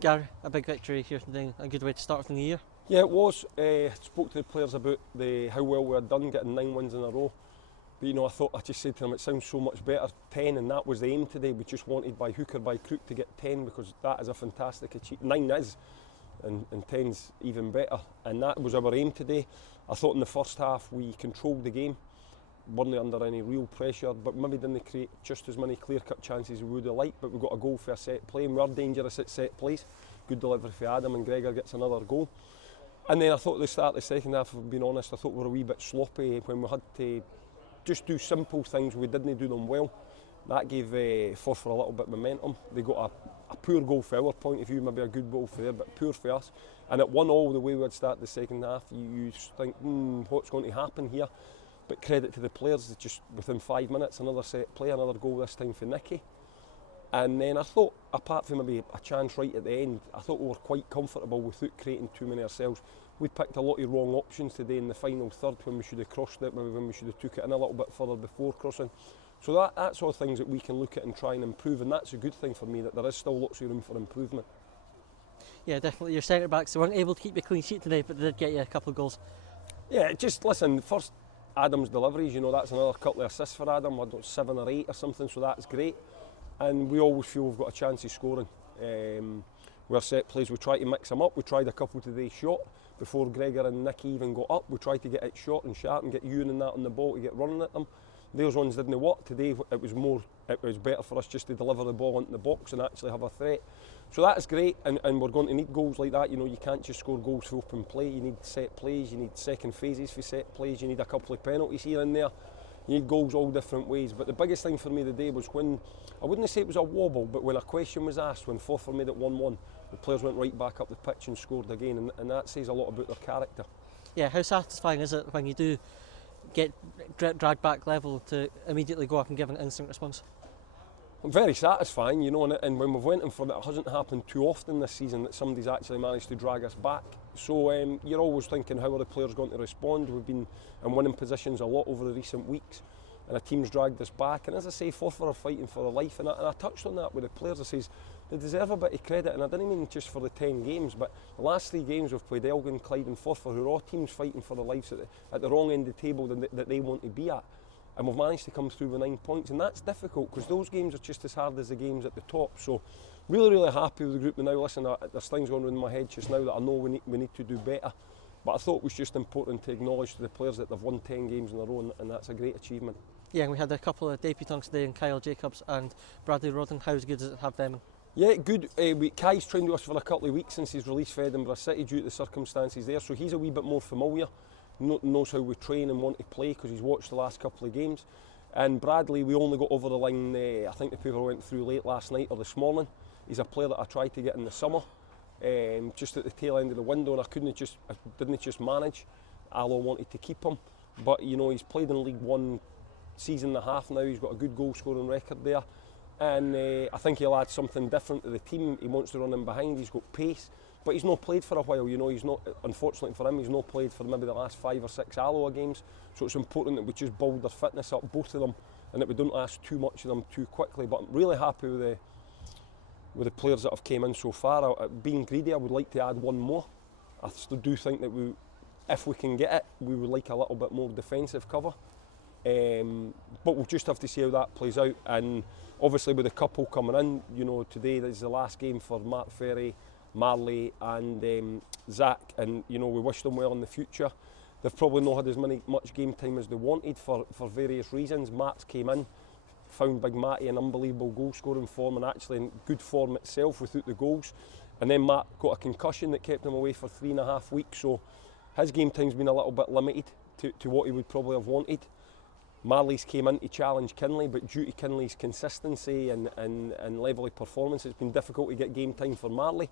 Gary, a big victory here today, a good way to start from the year. Yeah, it was. Spoke to the players about how well we had done, getting 9 wins in a row. But I just said to them, it sounds so much better, 10, and that was the aim today. We just wanted by hook or by crook to get 10, because that is a fantastic achievement. 9 is, and 10's even better. And that was our aim today. I thought in the first half we controlled the game, weren't under any real pressure, but maybe didn't create just as many clear-cut chances as we would have liked. But we got a goal for a set play, and we were dangerous at set plays. Good delivery for Adam, and Gregor gets another goal. And then I thought at the start of the second half, if I'm being honest, I thought we were a wee bit sloppy when we had to just do simple things. We didn't do them well. That gave Forth a little bit of momentum. They got a poor goal for our point of view, maybe a good goal for there, but poor for us. And at 1-1, the way we had started the second half, you think, what's going to happen here? But credit to the players, just within 5 minutes, another set play, another goal this time for Nicky. And then I thought, apart from maybe a chance right at the end, I thought we were quite comfortable without creating too many ourselves. We picked a lot of wrong options today in the final third, when we should have crossed it, maybe when we should have took it in a little bit further before crossing. So that's all things that we can look at and try and improve, and that's a good thing for me, that there is still lots of room for improvement. Yeah, definitely. Your centre backs, they weren't able to keep you clean sheet today, but they did get you a couple of goals. Yeah, just listen, first Adam's deliveries, that's another couple of assists for Adam, 7 or 8 or something, so that's great. And we always feel we've got a chance of scoring. We're set plays, we try to mix them up. We tried a couple today shot before Gregor and Nicky even got up. We tried to get it short and sharp and get Ewan and that on the ball to get running at them. Those ones didn't work. Today it was better for us just to deliver the ball into the box and actually have a threat. So that is great, and we're going to need goals like that. You can't just score goals for open play. You need set plays, you need second phases for set plays, you need a couple of penalties here and there. You need goals all different ways. But the biggest thing for me today was when, I wouldn't say it was a wobble, but when a question was asked, when Forth made it 1-1, the players went right back up the pitch and scored again, and that says a lot about their character. Yeah, how satisfying is it when you do get dragged back level to immediately go up and give an instant response? Very satisfying, and when we've went in for that, it hasn't happened too often this season that somebody's actually managed to drag us back. So you're always thinking, how are the players going to respond? We've been in winning positions a lot over the recent weeks, and a team's dragged us back. And as I say, Forth are fighting for their life, and I touched on that with the players. I says they deserve a bit of credit, and I didn't mean just for the 10 games, but the last 3 games we've played Elgin, Clyde and Forth, who are all teams fighting for their lives at the wrong end of the table that they want to be at. And we've managed to come through with 9 points, and that's difficult because those games are just as hard as the games at the top. So really, really happy with the group. And now, listen, there's things going on in my head just now that I know we need to do better. But I thought it was just important to acknowledge to the players that they've won 10 games in a row, and that's a great achievement. Yeah, and we had a couple of debutants today in Kyle Jacobs and Bradley Rodden. How good does it have them? Yeah, good. Kai's trained with us for a couple of weeks since he's released for Edinburgh City due to the circumstances there, so he's a wee bit more familiar. Knows how we train and want to play because he's watched the last couple of games. And Bradley, we only got over the line, I think the paper went through late last night or this morning. He's a player that I tried to get in the summer, just at the tail end of the window, and I didn't just manage. Allo wanted to keep him, but he's played in League One season and a half now. He's got a good goal scoring record there, and I think he'll add something different to the team. He wants to run in behind, he's got pace. But he's not played for a while, he's not, unfortunately for him, he's not played for maybe the last 5 or 6 Alloa games. So it's important that we just build their fitness up, both of them, and that we don't ask too much of them too quickly. But I'm really happy with the players that have came in so far. Being greedy, I would like to add 1 more. I still do think that if we can get it, we would like a little bit more defensive cover. But we'll just have to see how that plays out. And obviously with the couple coming in, today is the last game for Mark Ferry, Marley and Zach, and we wish them well in the future. They've probably not had as much game time as they wanted for various reasons. Matt's came in, found Big Matty in unbelievable goal scoring form and actually in good form itself without the goals. And then Matt got a concussion that kept him away for 3.5 weeks, so his game time's been a little bit limited to what he would probably have wanted. Marley's came in to challenge Kinley, but due to Kinley's consistency and level of performance, it's been difficult to get game time for Marley.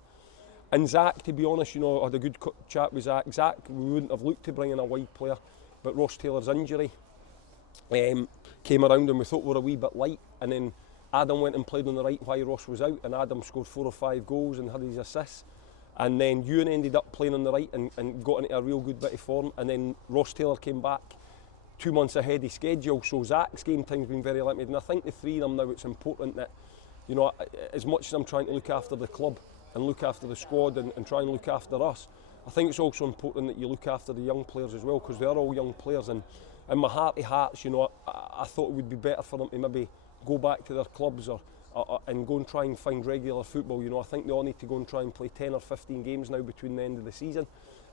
And Zach, to be honest, I had a good chat with Zach. Zach, we wouldn't have looked to bring in a wide player, but Ross Taylor's injury came around and we thought we were a wee bit light. And then Adam went and played on the right while Ross was out, and Adam scored 4 or 5 goals and had his assists. And then Ewan ended up playing on the right and got into a real good bit of form. And then Ross Taylor came back 2 months ahead of schedule, so Zach's game time's been very limited. And I think the 3 of them now, it's important that, as much as I'm trying to look after the club, and look after the squad and try and look after us, I think it's also important that you look after the young players as well, because they are all young players, and in my heart of hearts, you know, I thought it would be better for them to maybe go back to their clubs or and go and try and find regular football. You know, I think they all need to go and try and play 10 or 15 games now between the end of the season.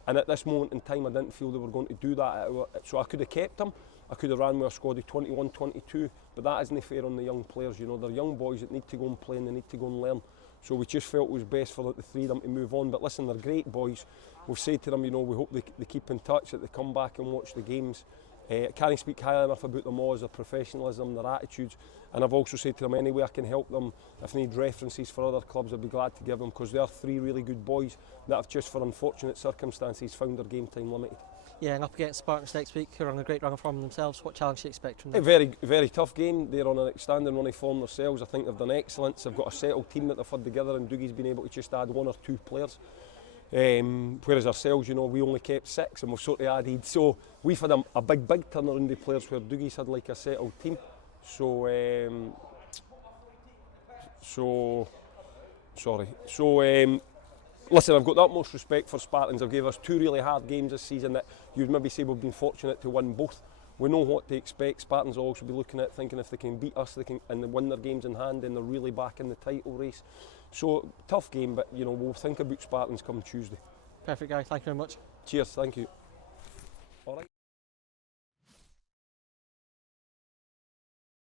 And at this moment in time, I didn't feel they were going to do that. So I could have kept them. I could have ran with a squad of 21, 22, but that isn't fair on the young players. You know, they're young boys that need to go and play and they need to go and learn. So we just felt it was best for the three of them to move on. But listen, they're great boys. We've said to them, you know, we hope they keep in touch, that they come back and watch the games. I can't speak highly enough about them all, as their professionalism, their attitudes, and I've also said to them, any way I can help them, if they need references for other clubs, I'd be glad to give them, because they are three really good boys that have just, for unfortunate circumstances, found their game time limited. Yeah, and up against Spartans next week, who are on a great run of form themselves. What challenge do you expect from them? A very, very tough game. They're on an outstanding run of form themselves. I think they've done excellent. They've got a settled team that they've had together, and Doogie's been able to just add one or two players. Whereas ourselves, you know, we only kept 6 and we've sort of added. So we've had a big turnaround of players, where Doogie's had like a settled team. Listen, I've got the utmost respect for Spartans. They've gave us 2 really hard games this season that you'd maybe say we've been fortunate to win both. We know what to expect. Spartans will also be looking at thinking if they can beat us, they can, and they win their games in hand, and they're really back in the title race. So tough game, but you know, we'll think about Spartans come Tuesday. Perfect, guy. Thank you very much. Cheers, thank you. All right.